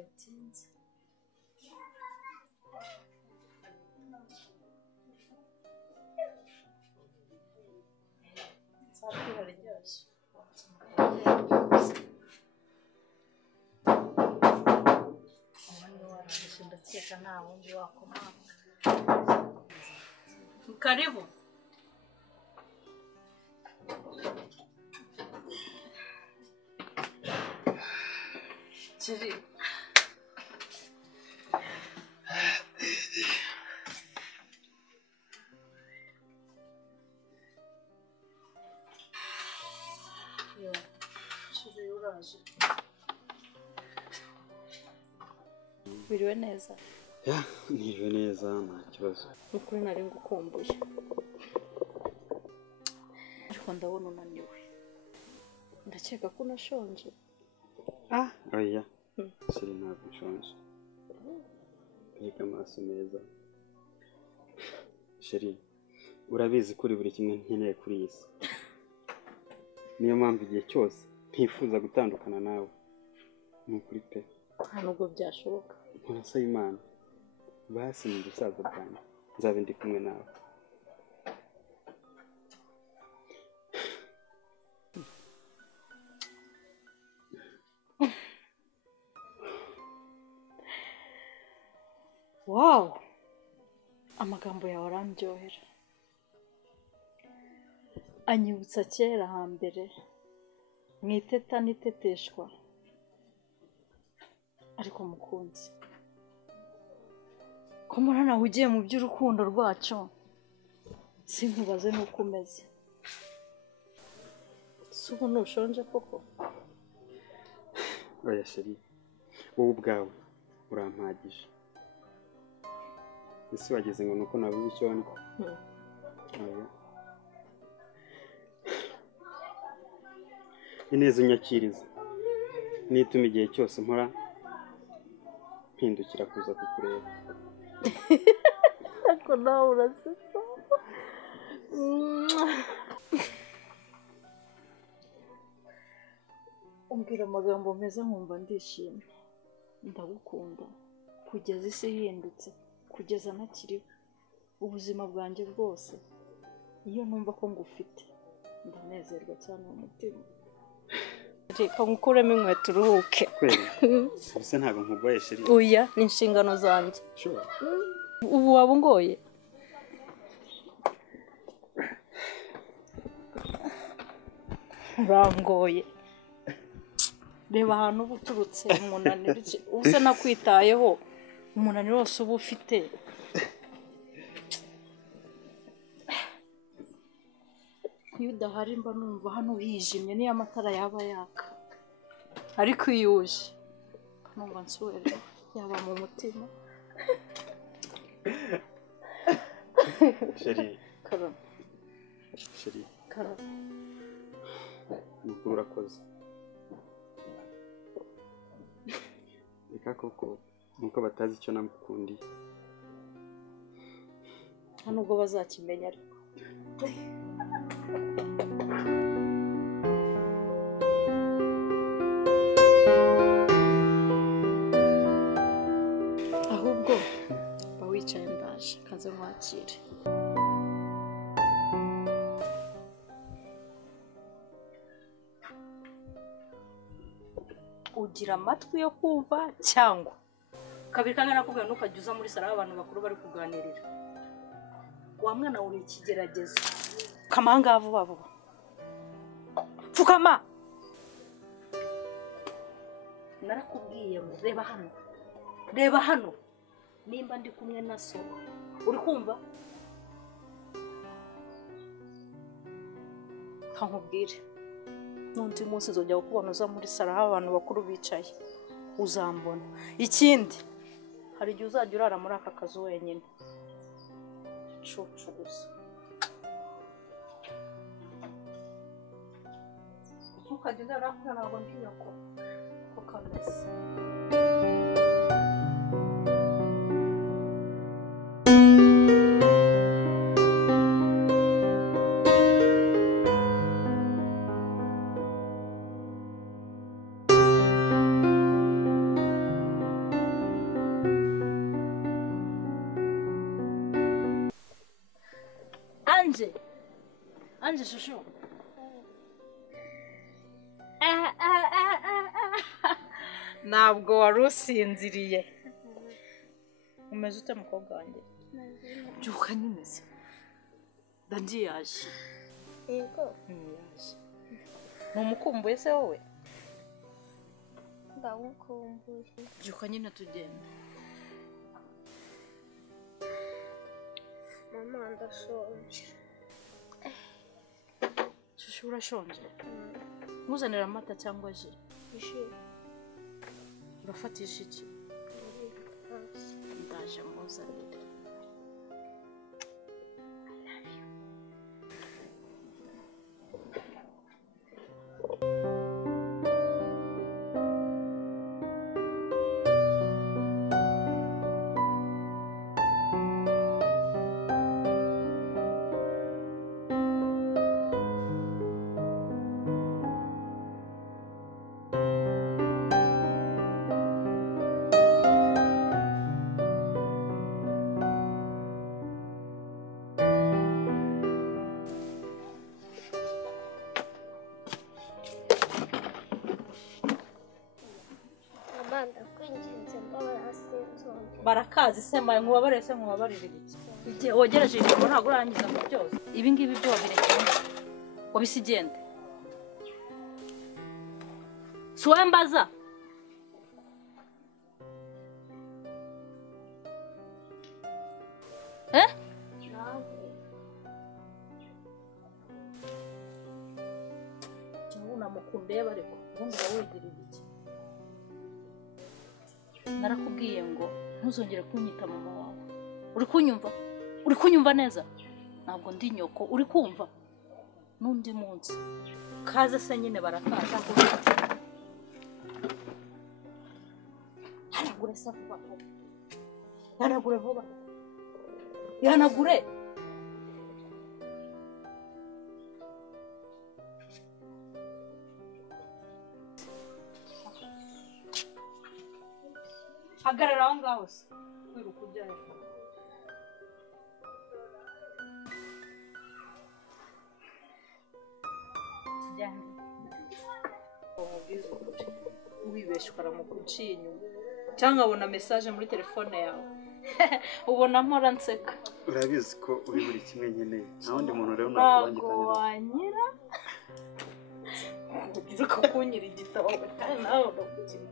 yatinze safi haryoshye warangije ndakeka nta wundi wakomanga karibu Chiri yo Chiri uraje biriwe neza ya niriwe neza nta kibazo ukuri nari ngukumbuye ariko ndabona unaniwe ndakeka ko unashonje oya siri ntabwo nshonje niga amaso meza sheri urabizi kuri buri kimwe nkeneye kuri iyi si niyo mpamvu igihe cyose ntifuza gutandukana nawe ni ukuri pe nta nubwo byashoboka nturasaba imana basi mu busaza bwanjye nzabe ndi kumwe nawe wow amagambo yawe arandyohera anyibutsa kera hambere mwiteta niteteshwa ariko mukunzi ko mura nawe ugiye mu by'urukundo rwacu sinkubaze nuko umeze si ubu ntushonje koko oya sheri wowe ubwawe urampagije ese wageze ngo nuko nabuze icyo ndya oya ineza unyakiriza nituma igihe cyose mpora mpindukira kuza kukureba ariko nawe urasetsa umbwira amagambo meza nkumva ndishimye ndagukunda kugeza isi ihindutse kugeza ntakiriho ubuzima bwanjye bwose iyo numva ko ngufite ndanezerwa cyane mu mutima reka ngukuremo inkweto uruhuke kweli bisa ntabwo nkugoye sheri oya ni inshingano zanjye ubu waba ungoye urangoye reba ahantu uba uturutse umunaniro uba usa nakwitayeho umunaniro wose uba ufite iyo udahari mba numva hano hijimye niyo amatara yaba yaka ariko iyo uje numva nsubire yaba mu mutima sheri karama sheri karama nuko urakoze reka koko nuko batazi icyo namukundiye nta nubwo bazakimenya ariko ahubwo ba wicaye ndaje kaze mwakire ugira amatwi yo kumva cyangwa kabiri kandi nakubwira ntukajya uza muri salo abantu bakuru bari kuganirira wa mwana uri ikigeragezo kamanga vuba vuba pfukama narakubwiye ngo reba hano nimba ndi kumwe na so uri kumva nkubwire n'undi munsi uzajya kukubona uza muri salo aho abantu bakuru bicaye uzambona ikindi hari igihe uzajya urara muri aka kazu wenyine cucu gusa ntukagenda urakora ntabwo ndi nyoko ko kameze Anje shushu. Ntabwo wari usinziriye. Umeze ute mukobwa wanjye? Byuka nyine se. Danji yaje. Yego. Yaje. Ntumukumbuye se wowe? Ndamukumbuye. Byuka nyine tugenda. Mama ndashonje. Shushu urashonje? Muzanira amata cyangwa ji? Ji. Urafatisha iki? Ndaje muzanire. Barakazi se mbaye nkubabarire se nkubabarire iki? Igihe wogereje ibintu ntabwo urangiza mu byose. Ibi ngibi byo wabirekeye. Wabisigende. Suwe mbaza. Namukumbuye bariko. Ubundi wawigira iki? Narakubwiye ngo ntuzongere kunyita mama wawe. Uri kunyumva? Uri kunyumva neza? Ntabwo ndi nyoko. Uri kumva? Nundi munsi. Kaze se nyine barakaza ko. Hanagure se vuba. Hanagure vuba. Yanagure. Hagarara aho ngaho se. Kwiruka ujyayo. Tujyane. Wibeshye ukaramuka uciye inyuma. Cyangwa abona message muri telefone yawe. Ubona mpora nseka. Urabizi ko uri buri kimwe nkeneye. Nta wundi muntu rero nakubangikanye. Wanyira. Ugiruka kunyira igitabo kandi nawe ugakina.